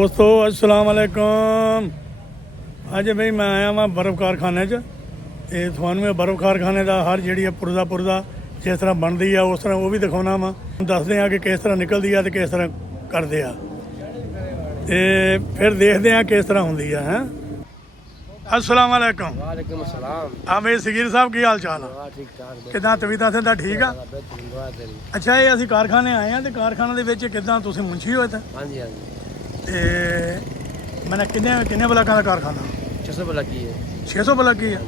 दोस्तों अस्सलाम वालेकुम। अज बई मैं आया वहाँ बर्फ़ कारखाने ते थानू बर्फ़ कारखाने का हर जी पुरदा जिस तरह बनती है उस तरह वो भी दिखाना वा, दसते हैं कि किस तरह निकलती है तो किस तरह करते हैं, फिर देखते हैं किस तरह होंगी है। हैं अस्सलाम वालेकुम। वालेकुम अस्सलाम। हाँ भाई सगीर साहब की हाल चाल है? ठीक ठाक किदा तबीयत सिंधा ठीक है? अच्छा ये असी कारखाने आए हैं तो कारखाने के किदा तुम मुंशी हो? हाँ जी हाँ जी। मैंने किन्ने किन्ने बलाकों का कारखाना? 600 बला की है। 600 बला की है?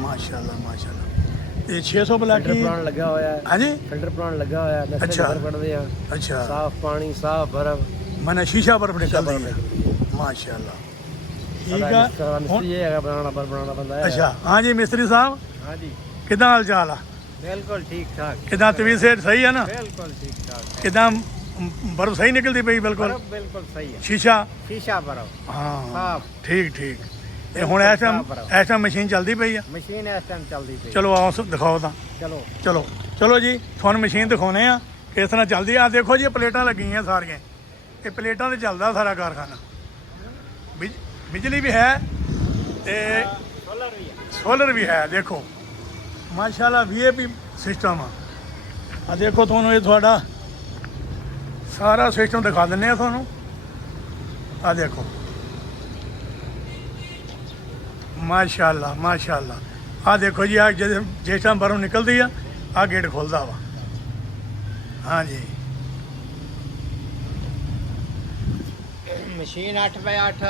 माशाल्लाह माशाल्लाह। ये 600 बला की प्लांट लगा हुआ है। हाँ जी फिल्टर प्लांट लगा हुआ है। अच्छा पड़ते हैं। अच्छा साफ पानी साफ बर्फ मैंने शीशा बर्फ निकलती है माशाल्लाह। ठीक है मिस्त्री ये है बनाना बंदा है। अच्छा हाँ जी मिस्त्री साहब हाँ जी किदा हाल चाल है? बिल्कुल ठीक ठाक। किदा तबीयत सेहत सही है ना? बिल्कुल ठीक ठाक। किदा बर्फ सही निकलती पई? बिल्कुल बिल्कुल सही है। शीशा शीशा बर्फ हाँ साफ ठीक ठीक। ये हुण इस टाइम मशीन चलती पई है? मशीन इस टाइम चलती पई। चलो आओ दिखाओ तो। चलो चलो चलो जी थानू मशीन दिखाने आ किस तरह चलती है। देखो जी प्लेटां लगी हैं सारियां, ये प्लेटां ते चलदा सारा कारखाना। बिजली भी है ते सोलर भी है। देखो माशाल्लाह वीआईपी सिस्टम आ देखो थानू ये थोड़ा सारा सिस्टम दिखा दिंने आ थानू। आ देखो माशाल्लाह माशाल्लाह। आ देखो जी आ जिस टाइम बाहरों निकलती है आ गेट खुलता वा। हाँ जी मशीन 8x8।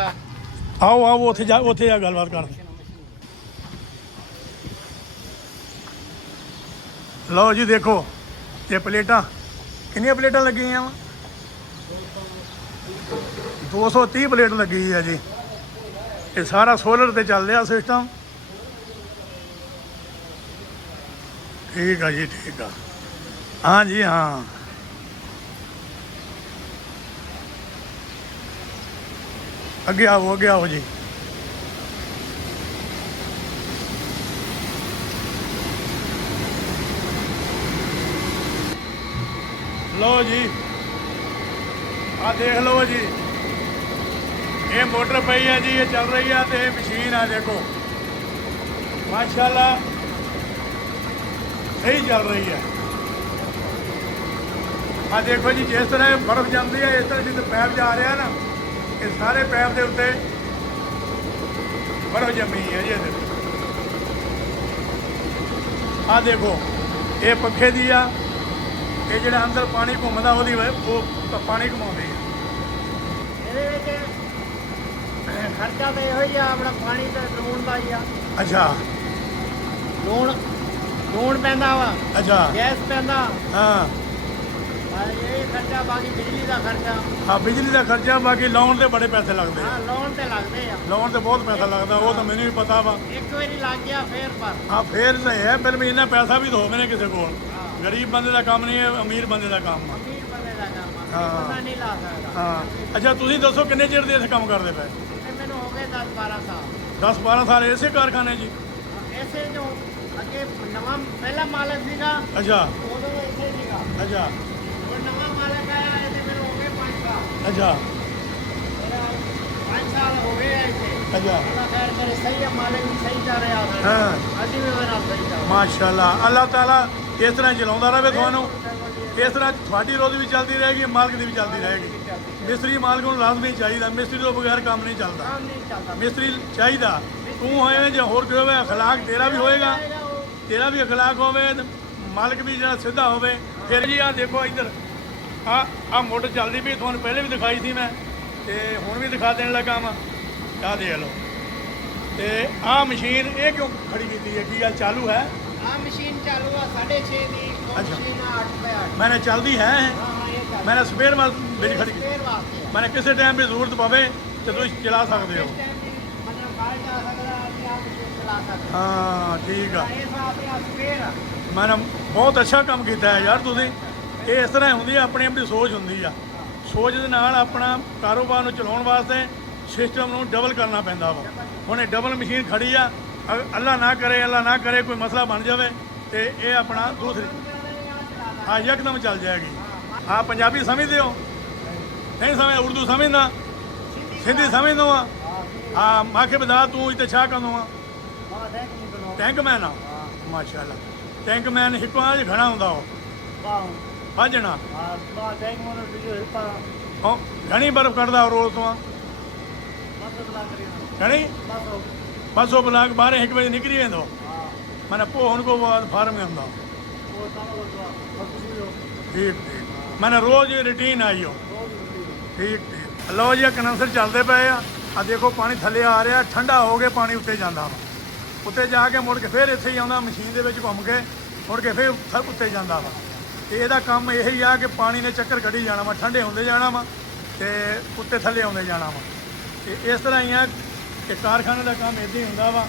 आओ आओ उत्थे जा गलबात कर। लो जी देखो ये प्लेटां कितनी प्लेटां लगी हैं? 230 प्लेट लगी है जी। ये सारा सोलर ते चल रहा सिस्टम। ठीक है जी ठीक है। हाँ जी हाँ अगे आओ जी। लो जी आ देख लो जी ये मोटर पई है जी, ये चल रही है तो ये मशीन है। देखो माशाल्लाह सही चल रही है। आ देखो जी जिस तरह बर्फ जमती है इस तरह जिस पैप जा रहा है ना ये सारे पैप के उत्ते बर्फ जमी है जी। आ देखो ये पखे दी आ ये जो अंदर पानी घूमता वो पानी घुमाते हैं। खर्चा तो यो ही अपना पानी तो लूण का ही। अच्छा लूण पैंदा वा। अच्छा गैस पैंदा। हाँ यही खर्चा बाकी बिजली का खर्चा। हाँ बिजली का खर्चा बाकी लोन से बड़े पैसे लगते हैं। हाँ लोन ते लगते हैं। लोन से बहुत पैसा लगता वो तो मैंने भी पता वा। एक बारी लग गया फिर पर। हाँ फिर सही है फिर भी इन्ना पैसा भी दो मैंने किसी को। गरीब बंदे का काम नहीं है अमीर बंदे का काम है। अमीर बंदे का काम है। हाँ। पता नहीं ला सकता। हाँ अच्छा तुम दसो किन्ने चिर दे काम करते पे? मैंने हो गए 10-12 साल। 10-12 साल इसे कारखाने जी? ऐसे जो अगे नवा पहला मालिक सीगा। अच्छा उदों ऐसे सीगा। अच्छा और नवा मालिक आया ऐसे मैंने हो गए 5 साल। अच्छा 5 साल हो गए ऐसे। अच्छा अल्लाह खैर करे सही है मालिक भी सही कर रहा है। हाँ अजी भी मेरा सही कर। माशाल्लाह अल्लाह ताला इस तरह चलाता रहे थानू। इस तरह थोड़ी रोज़ भी चलती रहेगी मालिक की भी चलती रहेगी। मिस्त्री मालिक को लाजमी चाहिए। मिस्त्री तो बगैर काम नहीं चलता। मिस्त्री चाहिए तू होए जो होर कोई होवे अखलाक तेरा भी होएगा। तेरा भी अखलाक होवे मालिक भी जो सीधा होवे। फिर जी आ देखो इधर आ मोटर चल रही भी थानू पहले भी दिखाई थी मैं तो हुण भी दिखा देने लगा वा। आ देख लो तो आ मशीन ये क्यों खड़ी की है कि गल चालू है? हाँ मशीन चालू है 6:30 की। अच्छा। Machine 8x8। मैंने चलती है हाँ ये चालू। मैंने स्पेयर में बिच खड़ी की। स्पेयर वास्ते है। मैंने किसी टाइम भी जरूरत पवे तो तुम चला सकते हो। इस टाइम भी मतलब बाहर जा सकता है आप मशीन चला सकते हैं। हाँ ठीक है ये साथ ही स्पेयर है। मैंने बहुत अच्छा काम किया है यार तुसीं। ये इस तरह होंगी अपनी अपनी सोच होंगी आ। सोच के नाल अपना कारोबार नूं चलाउण वास्ते सिस्टम नूं डबल करना पैंदा वा। हुण ये डबल मशीन खड़ी आ अल्लाह ना करे कोई मसला बन जाए तो ये अपना दूसरी हाँ यकदम चल जाएगी। हाँ पंजाबी समझते हो? नहीं समझ उर्दू समझना? सिंधी समझदो आ हा मूंखे ॿुधा तूं हिते छा कंदो आहे मां देख नहीं बनो टैंक मैन आहे माशाल्लाह टैंक मैन हिकु आहे घणा हूंदा हो बाऊ 5 ॼणा हां मां देख मोनो वीडियो हिपा ऐं घणी बर्फ़ कढंदा आहियो रोज़ तव्हां मत बला करी घणी बस 200 कलाक 12-1 बजे निकिरी वेंदो हां माना पोइ हुनखां पोइ फार्म में हूंदा वो तालो तो बस वीडियो ਠੀਕ ਠੀਕ ਮਾਨਾ ਰੋਜ਼ ਰੂਟੀਨ ਆਈ ਹੋ ਠੀਕ ਠੀਕ ਲਓ ਜੀ ਕਨੈਕਸ਼ਨ ਚੱਲਦੇ ਪਏ ਆ ਦੇਖੋ ਪਾਣੀ ਥੱਲੇ ਆ ਰਿਹਾ ਠੰਡਾ ਹੋ ਕੇ ਪਾਣੀ ਉੱਤੇ ਜਾਂਦਾ ਵਾ ਉੱਤੇ ਜਾ ਕੇ ਮੁੜ ਕੇ ਫਿਰ ਇੱਥੇ ਹੀ ਆਉਂਦਾ ਮਸ਼ੀਨ ਦੇ ਵਿੱਚ ਘੁੰਮ ਕੇ ਮੁੜ ਕੇ ਫਿਰ ਉੱਤੇ ਜਾਂਦਾ ਵਾ ਤੇ ਇਹਦਾ ਕੰਮ ਇਹ ਹੀ ਆ ਕਿ ਪਾਣੀ ਨੇ ਚੱਕਰ ਕੱਢੀ ਜਾਣਾ ਵਾ ਠੰਡੇ ਹੁੰਦੇ ਜਾਣਾ ਵਾ ਤੇ ਉੱਤੇ ਥੱਲੇ ਆਉਂਦੇ ਜਾਣਾ ਵਾ ਤੇ ਇਸ ਤਰ੍ਹਾਂ ਹੀ ਆ ਕਿ ਕਾਰਖਾਨੇ ਦਾ ਕੰਮ ਇੱਦਾਂ ਹੀ ਹੁੰਦਾ ਵਾ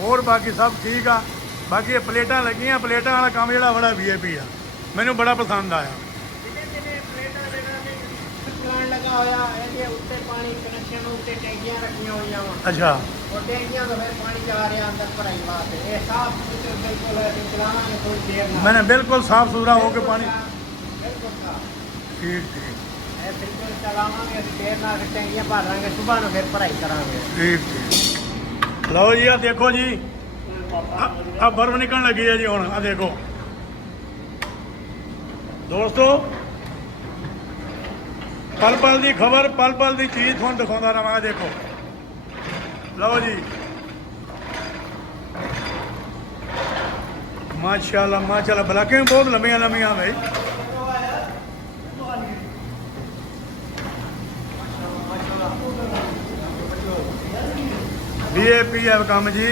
ਹੋਰ ਬਾਕੀ ਸਭ ਠੀਕ ਆ ਬਾਕੀ ਇਹ ਪਲੇਟਾਂ ਲੱਗੀਆਂ ਪਲੇਟਾਂ ਵਾਲਾ ਕੰਮ ਜਿਹੜਾ ਬੜਾ ਵੀਆਈਪੀ ਆ ਮੈਨੂੰ ਬੜਾ ਪਸੰਦ ਆਇਆ प्लांट लगा होया ਇਹਦੇ ਉੱਤੇ ਪਾਣੀ ਕਨੈਕਸ਼ਨ ਉੱਤੇ ਟੈਂਕੀਆਂ ਰੱਖੀਆਂ ਹੋਈਆਂ ਵਾ ਅੱਛਾ ਉਹ ਟੈਂਕੀਆਂ ਤੋਂ ਫਿਰ ਪਾਣੀ ਜਾ ਰਿਹਾ ਅੰਦਰ ਭਰਾਈ ਵਾਸਤੇ ਇਹ ਸਾਫ ਸੁਥਰਾ ਬਿਲਕੁਲ ਅਸੀਂ ਚਲਾਵਾਂਗੇ ਕੋਈ ਦੇਰ ਨਾਲ मैंने बिल्कुल साफ सुथरा हो के पानी ਬਿਲਕੁਲ ਸਾਫ ठीक ठीक ਇਹ ਬਿਲਕੁਲ ਚਲਾਵਾਂਗੇ ਅਸੀਂ ਦੇਰ ਨਾਲ ਟੈਂਕੀਆਂ ਭਰ ਲਾਂਗੇ ਸਵੇਰ ਨੂੰ ਫਿਰ ਭਰਾਈ ਕਰਾਂਗੇ ठीक ठीक लो जी आ देखो जी आ बर्फ निकलने लगी है जी हुण आ देखो दोस्तों पल पल की खबर पल पल की चीज़ तुहानूं दिखाउंदा रहांगा देखो लो जी माशाल्लाह ब्लैकें भी बहुत लंबियां लंबियां भाई वीआईपी है काम जी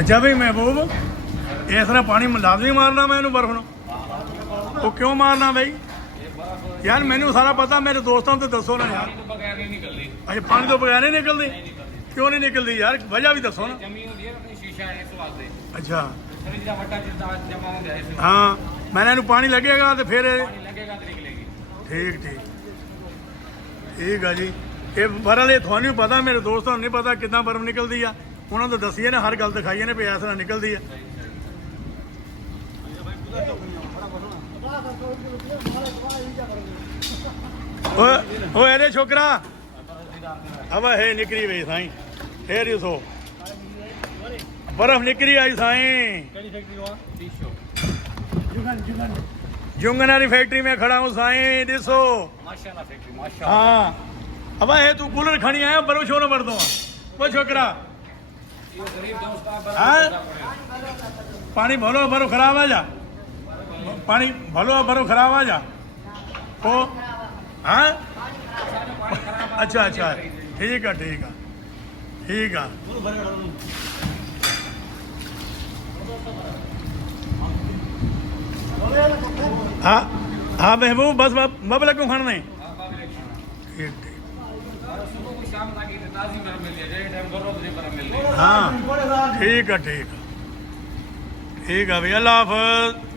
अच्छा भाई महबूब इस तरह पानी लाजमी मारना मैं इन्हूं बर्फ नूं वो क्यों मारना भाई यार मैनू सारा पता मेरे दोस्तों तो दसो ना यार बगैर नहीं निकलती अच्छा पानी तो बगैर नहीं निकलती क्यों नहीं निकलती यार वजह भी दसो ना जमी होती है अपनी शीशा है इस वास्ते अच्छा शरीर का वड्डा जितना जमा हो जाए इसमें हाँ मैंने इन्हूं पानी लगेगा तो फिर पानी लगेगा तो निकलेगी ठीक ठीक ठीक है जी ये बरल ये थानू पता मेरे दोस्तों नहीं पता कितना बर्फ निकलती है उन्होंने तो दसी है ना हर गल दिखाई ने भी इस तरह निकलती है अरे छोकरा अब हे निकली वही साईं फिर ॾिसो बर्फ निकली आई साईं जुंगन वाली फैक्ट्री में खड़ा हूँ साईं ॾिसो माशाल्लाह फैक्ट्री माशाल्लाह हाँ अब हे तू कूलर खणी आयो बर्फ छो न भरदो वो छोकरा ये गरीब दोस्त आप हाँ पानी भलो बर्फ खराब आ जा पानी भलो बर्फ खराब आ जा ओ हाँ अच्छा अच्छा ठीक है ठीक है ठीक है हाँ हाँ महबूब बस बबल क्यों खाना नहीं ठीक ठीक सुबह को शाम तक ताजी बर्फ मिल जाए टाइम करो तो बर्फ मिल जाए हाँ ठीक है ठीक है ठीक है भैया अल्लाह हाफ़िज़